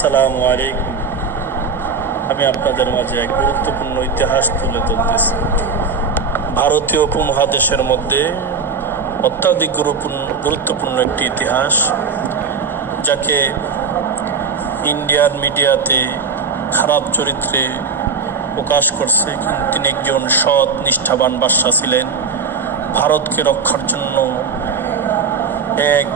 আসসালামু আলাইকুম। আমি আপনাদের মাঝে এক গুরুত্বপূর্ণ ইতিহাস তুলে ধরতেছি। ভারতীয় উপমহাদেশের মধ্যে অত্যাধিক গুরুত্বপূর্ণ একটি ইতিহাস, যাকে ইন্ডিয়ান মিডিয়াতে খারাপ চরিত্রে প্রকাশ করছে। কিন্তু তিনি একজন সৎ নিষ্ঠাবান বাদশা ছিলেন। ভারতকে রক্ষার জন্য এক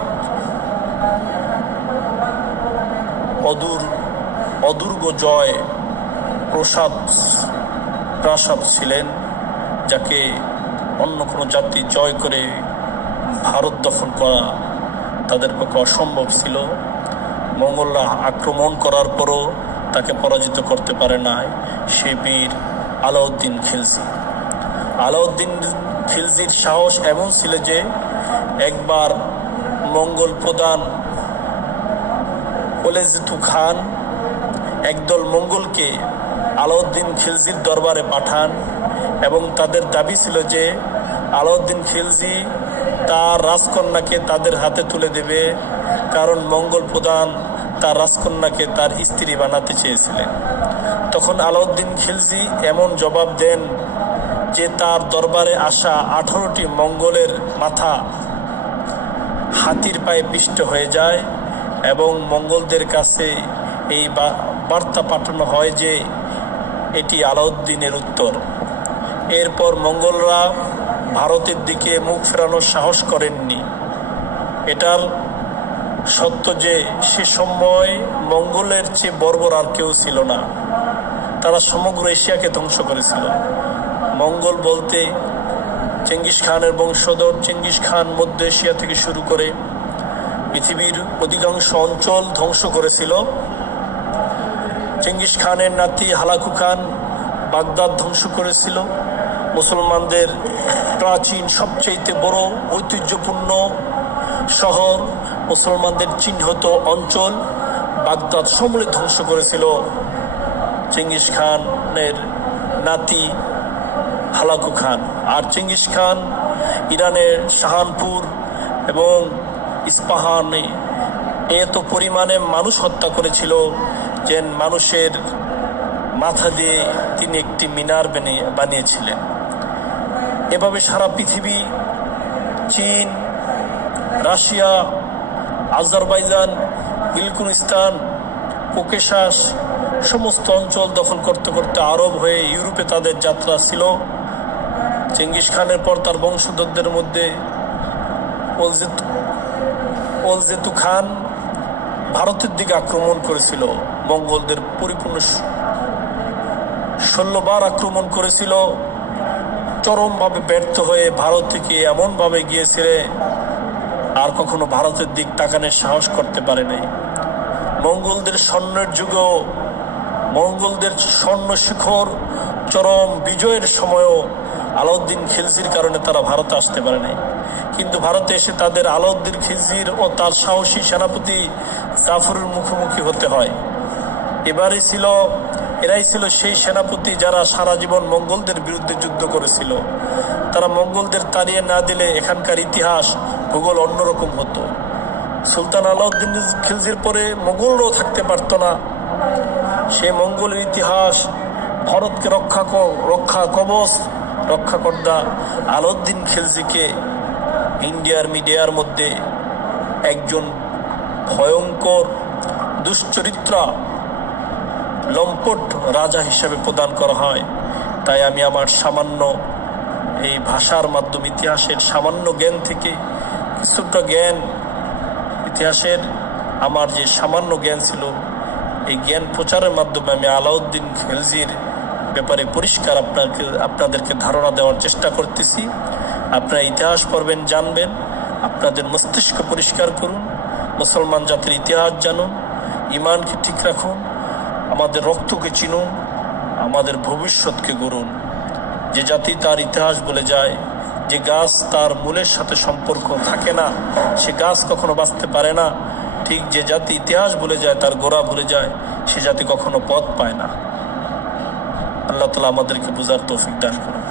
অদূর্গ জয় প্রাসাদ ছিলেন, যাকে অন্য কোনো জাতি জয় করে ভারত দখল করা তাদের পক্ষে অসম্ভব ছিল। মঙ্গলরা আক্রমণ করার পরও তাকে পরাজিত করতে পারে নাই সে বীর আলাউদ্দিন খিলজি। আলাউদ্দিন খিলজির সাহস এমন ছিল যে একবার মঙ্গল প্রধান ওলেজিতু খান একদল মঙ্গলকে আলাউদ্দিন খিলজির দরবারে পাঠান এবং তাদের দাবি ছিল যে আলাউদ্দিন খিলজি তার রাজকন্যাকে তাদের হাতে তুলে দেবে, কারণ মঙ্গল প্রধান তার রাজকন্যাকে তার স্ত্রী বানাতে চেয়েছিলেন। তখন আলাউদ্দিন খিলজি এমন জবাব দেন যে তার দরবারে আসা 18টি মঙ্গলের মাথা হাতির পায়ে পিষ্ট হয়ে যায় এবং মঙ্গলদের কাছে এই বার্তা পাঠানো হয় যে এটি আলাউদ্দিনের উত্তর। এরপর মঙ্গলরা ভারতের দিকে মুখ ফেরানোর সাহস করেননি। এটার সত্য যে সে সময় মঙ্গলের চেয়ে বর্বর আর কেউ ছিল না। তারা সমগ্র এশিয়াকে ধ্বংস করেছিল। মঙ্গল বলতে চেঙ্গিস খানের বংশধর চেঙ্গিস খান মধ্য এশিয়া থেকে শুরু করে পৃথিবীর অধিকাংশ অঞ্চল ধ্বংস করেছিল। চেঙ্গিস খানের নাতি হালাকু খান বাগদাদ ধ্বংস করেছিল। মুসলমানদের প্রাচীন সবচেয়ে বড় ঐতিহ্যপূর্ণ শহর, মুসলমানদের চিহ্নিত অঞ্চল বাগদাদ সমূলে ধ্বংস করেছিল চেঙ্গিস খানের নাতি হালাকু খান। আর চেঙ্গিস খান ইরানের শাহানপুর এবং ইস্পাহানে এত পরিমাণে মানুষ হত্যা করেছিল যে মানুষের মাথা দিয়ে তিনি একটি মিনার বানিয়েছিলেন। এভাবে সারা পৃথিবী, চীন, রাশিয়া, আজারবাইজান, ইলকুনিস্তান, কোকেশাস সমস্ত অঞ্চল দখল করতে করতে আরব হয়ে ইউরোপে তাদের যাত্রা ছিল। চেঙ্গিস খানের পর তার বংশধরদের মধ্যে ওলজেতু খান ভারতের দিকে আক্রমণ করেছিল। মঙ্গলদের পরিপূর্ণ 16 বার আক্রমণ করেছিল, চরমভাবে ব্যর্থ হয়ে ভারত থেকে এমনভাবে গিয়েছিল আর কখনো ভারতের দিক তাকানোর সাহস করতে পারে নাই। মঙ্গলদের স্বর্ণের যুগেও, মঙ্গলদের স্বর্ণ শিখর চরম বিজয়ের সময়ও আলাউদ্দিন খিলজির কারণে তারা ভারতে আসতে পারে নাই। কিন্তু ভারতে এসে তাদের আলাউদ্দিন খিলজির ও তার সাহসী সেনাপতি জাফরের মুখোমুখি হতে হয়। এরাই ছিল সেই সেনাপতি যারা সারা জীবন মঙ্গলদের বিরুদ্ধে যুদ্ধ করেছিল। তারা মঙ্গলদের তাড়িয়ে না দিলে এখানকার ইতিহাস ভূগোল অন্যরকম হতো। সুলতান আলাউদ্দিন খিলজির পরে মোগলরাও থাকতে পারত না। সেই মঙ্গলের ইতিহাস ভারতকে রক্ষাকর্তা আলাউদ্দিন খিলজিকে ইন্ডিয়ার মিডিয়ার মধ্যে একজন ভয়ঙ্কর দুশ্চরিত্রা লম্পট রাজা হিসেবে প্রদান করা হয়। তাই আমি আমার সামান্য এই ভাষার মাধ্যমে ইতিহাসের সামান্য জ্ঞান থেকে কিছুটা জ্ঞান, ইতিহাসের আমার যে সামান্য জ্ঞান ছিল, এই জ্ঞান প্রচারের মাধ্যমে আমি আলাউদ্দিন খিলজির ব্যাপারে পরিষ্কার আপনাদেরকে ধারণা দেওয়ার চেষ্টা করতেছি। আপনারা ইতিহাস পড়বেন, জানবেন, আপনাদের মস্তিষ্ক পরিষ্কার করুন, মুসলমান জাতির ইতিহাস জানুন, ইমানকে ঠিক রাখুন, আমাদের রক্তকে চিনুন, আমাদের ভবিষ্যৎকে গড়ুন। যে জাতি তার ইতিহাস বলে যায়, যে গাছ তার মূলের সাথে সম্পর্ক থাকে না, সে গাছ কখনো বাঁচতে পারে না। ঠিক যে জাতি ইতিহাস ভুলে যায়, তার গোড়া ভুলে যায়, সে জাতি কখনো পথ পায় না। আল্লাহ তাআলা আমাদেরকে বুঝার তৌফিক দান করুন।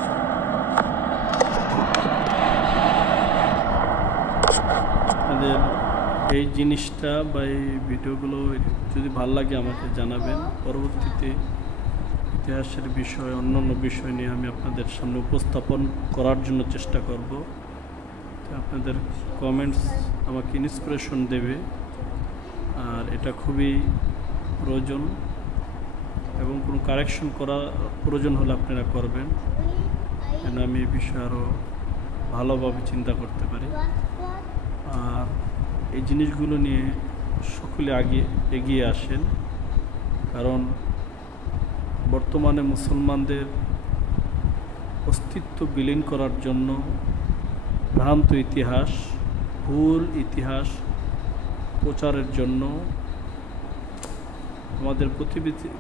এই জিনিসটা বা এই ভিডিওগুলো যদি ভালো লাগে আমাকে জানাবেন। পরবর্তীতে ইতিহাসের বিষয় অন্যান্য বিষয় নিয়ে আমি আপনাদের সামনে উপস্থাপন করার জন্য চেষ্টা করব। আপনাদের কমেন্টস আমাকে ইন্সপিরেশন দেবে, আর এটা খুবই প্রয়োজন, এবং কোনো কারেকশন করা প্রয়োজন হলে আপনারা করবেন, যেন আমি এই বিষয়ে আরও ভালোভাবে চিন্তা করতে পারি। আর এই জিনিসগুলো নিয়ে সকলে এগিয়ে আসেন, কারণ বর্তমানে মুসলমানদের অস্তিত্ব বিলীন করার জন্য ভ্রান্ত ইতিহাস, ভুল ইতিহাস প্রচারের জন্য আমাদের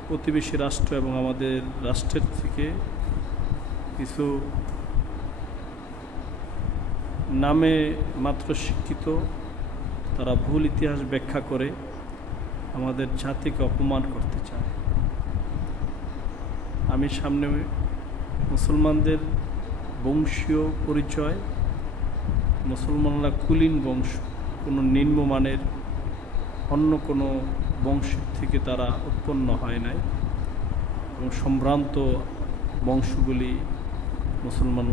প্রতিবেশী রাষ্ট্র এবং আমাদের রাষ্ট্রের থেকে কিছু নামে মাত্র শিক্ষিত তারা ভুল ইতিহাস ব্যাখ্যা করে আমাদের জাতিকে অপমান করতে চায়। আমি সামনে মুসলমানদের বংশীয় পরিচয়, মুসলমানরা কুলীন বংশ, কোনো নিম্নমানের অন্য কোনো বংশের থেকে তারা উৎপন্ন হয় নাই, এবং সম্ভ্রান্ত বংশগুলি মুসলমান